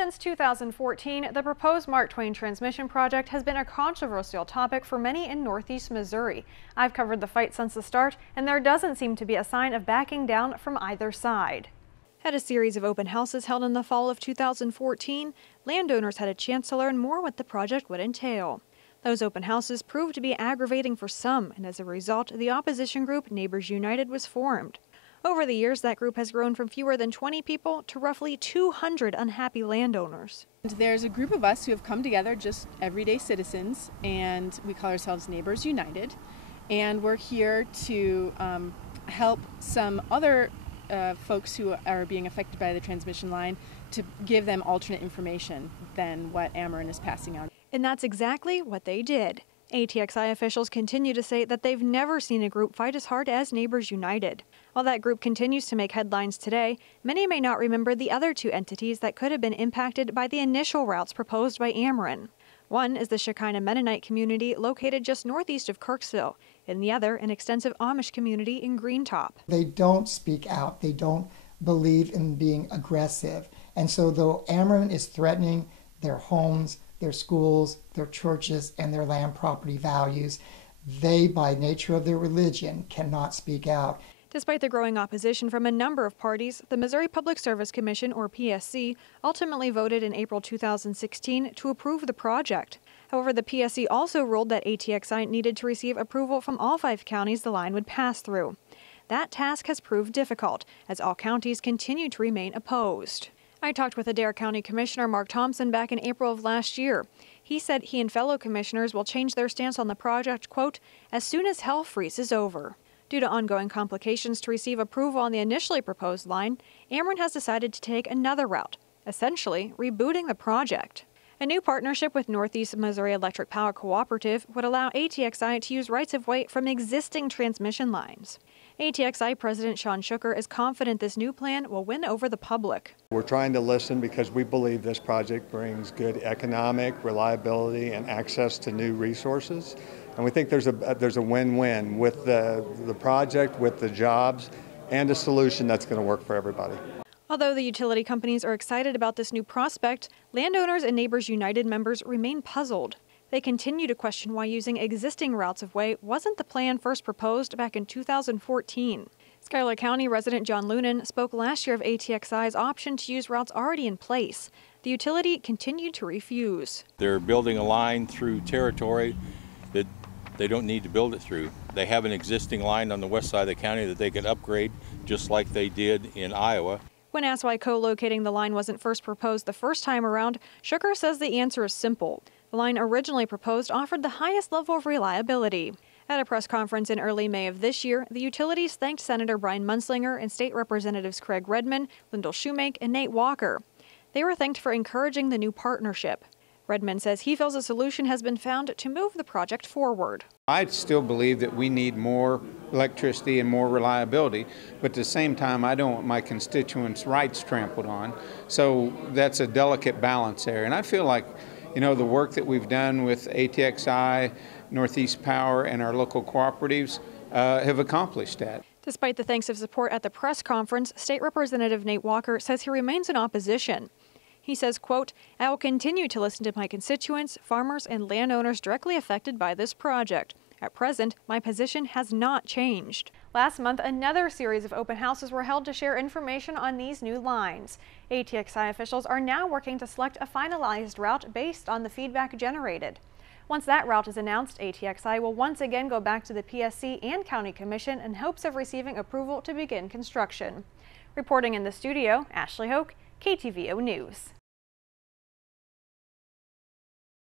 Since 2014, the proposed Mark Twain transmission project has been a controversial topic for many in Northeast Missouri. I've covered the fight since the start, and there doesn't seem to be a sign of backing down from either side. At a series of open houses held in the fall of 2014, landowners had a chance to learn more what the project would entail. Those open houses proved to be aggravating for some, and as a result, the opposition group Neighbors United was formed. Over the years, that group has grown from fewer than 20 people to roughly 200 unhappy landowners. There's a group of us who have come together, just everyday citizens, and we call ourselves Neighbors United. And we're here to help some other folks who are being affected by the transmission line to give them alternate information than what Ameren is passing out. And that's exactly what they did. ATXI officials continue to say that they've never seen a group fight as hard as Neighbors United. While that group continues to make headlines today, many may not remember the other two entities that could have been impacted by the initial routes proposed by Ameren. One is the Shekinah Mennonite community located just northeast of Kirksville, and the other an extensive Amish community in Greentop. They don't speak out. They don't believe in being aggressive. And so though Ameren is threatening their homes, their schools, their churches, and their land property values, they, by nature of their religion, cannot speak out. Despite the growing opposition from a number of parties, the Missouri Public Service Commission, or PSC, ultimately voted in April 2016 to approve the project. However, the PSC also ruled that ATXI needed to receive approval from all 5 counties the line would pass through. That task has proved difficult, as all counties continue to remain opposed. I talked with Adair County Commissioner Mark Thompson back in April of last year. He said he and fellow commissioners will change their stance on the project, quote, as soon as hell freezes over. Due to ongoing complications to receive approval on the initially proposed line, Ameren has decided to take another route, essentially rebooting the project. A new partnership with Northeast Missouri Electric Power Cooperative would allow ATXI to use rights-of-way from existing transmission lines. ATXI President Sean Shuker is confident this new plan will win over the public. We're trying to listen because we believe this project brings good economic reliability and access to new resources. And we think there's a win-win with the project, with the jobs, and a solution that's going to work for everybody. Although the utility companies are excited about this new prospect, landowners and Neighbors United members remain puzzled. They continue to question why using existing routes of way wasn't the plan first proposed back in 2014. Schuyler County resident John Lunan spoke last year of ATXI's option to use routes already in place. The utility continued to refuse. They're building a line through territory that they don't need to build it through. They have an existing line on the west side of the county that they could upgrade just like they did in Iowa. When asked why co-locating the line wasn't first proposed the first time around, Shuker says the answer is simple. The line originally proposed offered the highest level of reliability. At a press conference in early May of this year, the utilities thanked Senator Brian Munslinger and State Representatives Craig Redmond, Lyndall Shoemake, and Nate Walker. They were thanked for encouraging the new partnership. Redmond says he feels a solution has been found to move the project forward. I still believe that we need more electricity and more reliability, but at the same time, I don't want my constituents' rights trampled on. So that's a delicate balance there. And I feel like, you know, the work that we've done with ATXI, Northeast Power, and our local cooperatives have accomplished that. Despite the thanks of support at the press conference, State Representative Nate Walker says he remains in opposition. He says, quote, I will continue to listen to my constituents, farmers, and landowners directly affected by this project. At present, my position has not changed. Last month, another series of open houses were held to share information on these new lines. ATXI officials are now working to select a finalized route based on the feedback generated. Once that route is announced, ATXI will once again go back to the PSC and County Commission in hopes of receiving approval to begin construction. Reporting in the studio, Ashley Hoke, KTVO News.